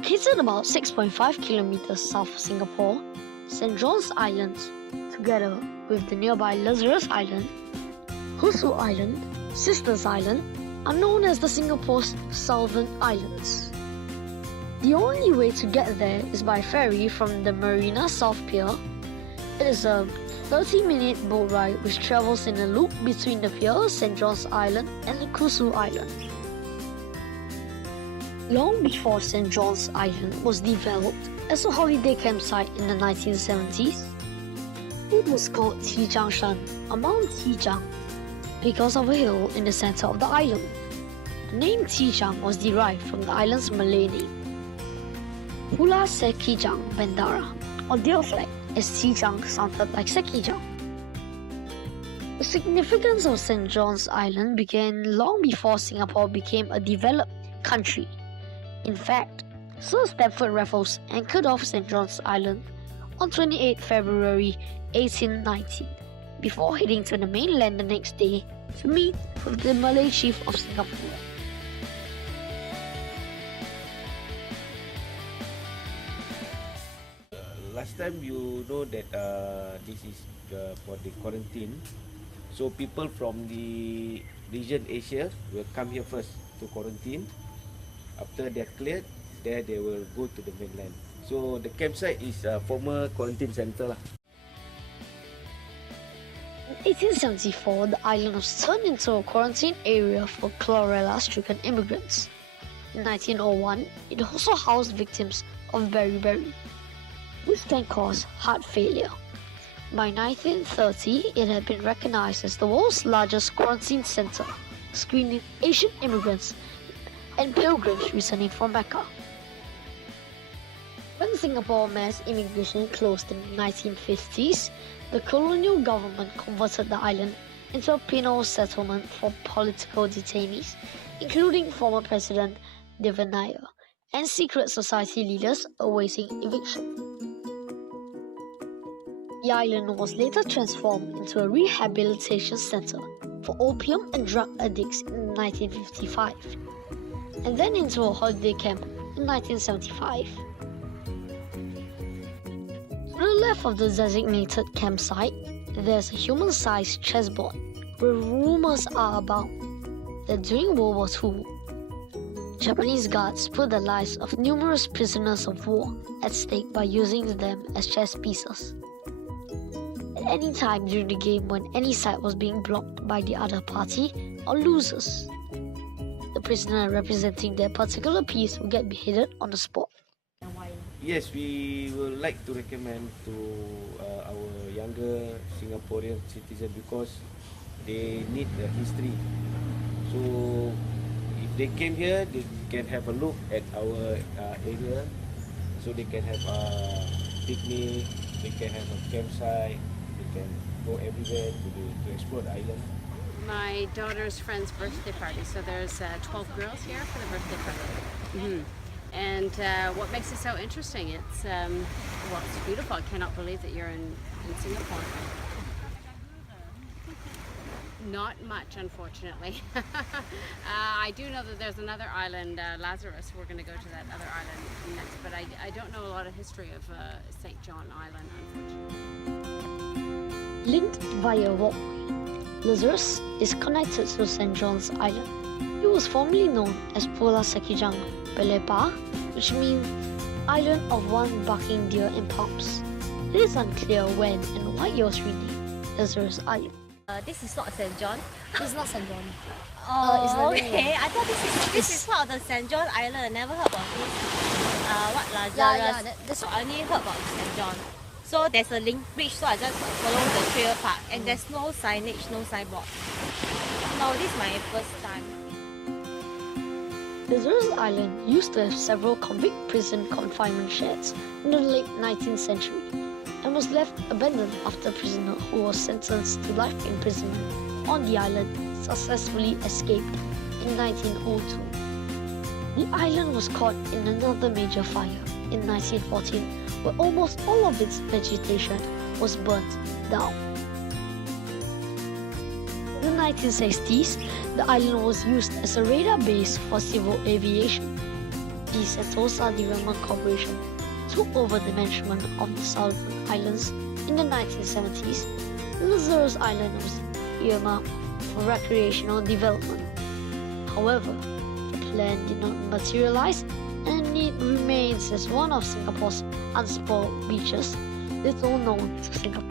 Located about 6.5 kilometers south of Singapore, St. John's Island, together with the nearby Lazarus Island, Hussu Island, Sisters Island, are known as the Singapore's Southern Islands. The only way to get there is by ferry from the Marina South Pier. It is a 30-minute boat ride which travels in a loop between the pier, St. John's Island, and the Hussu Island. Long before St. John's Island was developed as a holiday campsite in the 1970s, it was called Tijiangshan, or Mount Tijiang, because of a hill in the center of the island. The name Tijiang was derived from the island's Malay name, Pulau Sekijang Bandara, or deer flag, as Tijiang sounded like Sekijang. The significance of St. John's Island began long before Singapore became a developed country. In fact, Sir Stamford Raffles anchored off St. John's Island on 28 February 1819, before heading to the mainland the next day to meet with the Malay chief of Singapore. Last time you know that this is for the quarantine, so people from the region Asia will come here first to quarantine. After they're cleared, there they will go to the mainland. So the campsite is a former quarantine center. In 1874, the island was turned into a quarantine area for chlorella-stricken immigrants. In 1901, it also housed victims of beriberi, which can cause heart failure. By 1930, it had been recognized as the world's largest quarantine center, screening Asian immigrants and pilgrims returning from Mecca. When Singapore mass immigration closed in the 1950s, the colonial government converted the island into a penal settlement for political detainees, including former President Devan Nair and secret society leaders awaiting eviction. The island was later transformed into a rehabilitation center for opium and drug addicts in 1955, and then into a holiday camp in 1975. To the left of the designated campsite, there's a human-sized chessboard where rumors are about that during World War II, Japanese guards put the lives of numerous prisoners of war at stake by using them as chess pieces. At any time during the game when any side was being blocked by the other party or losers, the prisoner representing their particular piece will get beheaded on the spot. Yes, we would like to recommend to our younger Singaporean citizens because they need the history. So if they came here, they can have a look at our area. So they can have a picnic, they can have a campsite, they can go everywhere to explore the island. My daughter's friend's birthday party, so there's 12 girls here for the birthday party. And what makes it so interesting, it's beautiful. I cannot believe that you're in Singapore. Not much, unfortunately. I do know that there's another island, Lazarus. We're going to go to that other island next, but I don't know a lot of history of St. John Island, unfortunately. Linked via walkway, Lazarus is connected to St. John's Island. It was formerly known as Pulau Sekijang Pelepah, which means Island of One Barking Deer and Palms. It is unclear when and why it was renamed Lazarus Island. This is not St. John. It's not St. John. Oh, okay. I thought this is part of the St. John Island. I never heard about this. Lazarus? Yeah, that's I only heard about St. John. So there's a link bridge, so I just follow the trail part, and there's no signage, no signboard. No, this is my first time. Lazarus Island used to have several convict prison confinement sheds in the late 19th century and was left abandoned after a prisoner who was sentenced to life imprisonment on the island successfully escaped in 1902. The island was caught in another major fire in 1914, where almost all of its vegetation was burnt down. In the 1960s, the island was used as a radar base for civil aviation. the Sentosa Development Corporation took over the management of the Southern Islands in the 1970s, Lazarus Island was earmarked for recreational development. However, the plan did not materialize and it remains as one of Singapore's unspoiled beaches, little known to Singaporeans.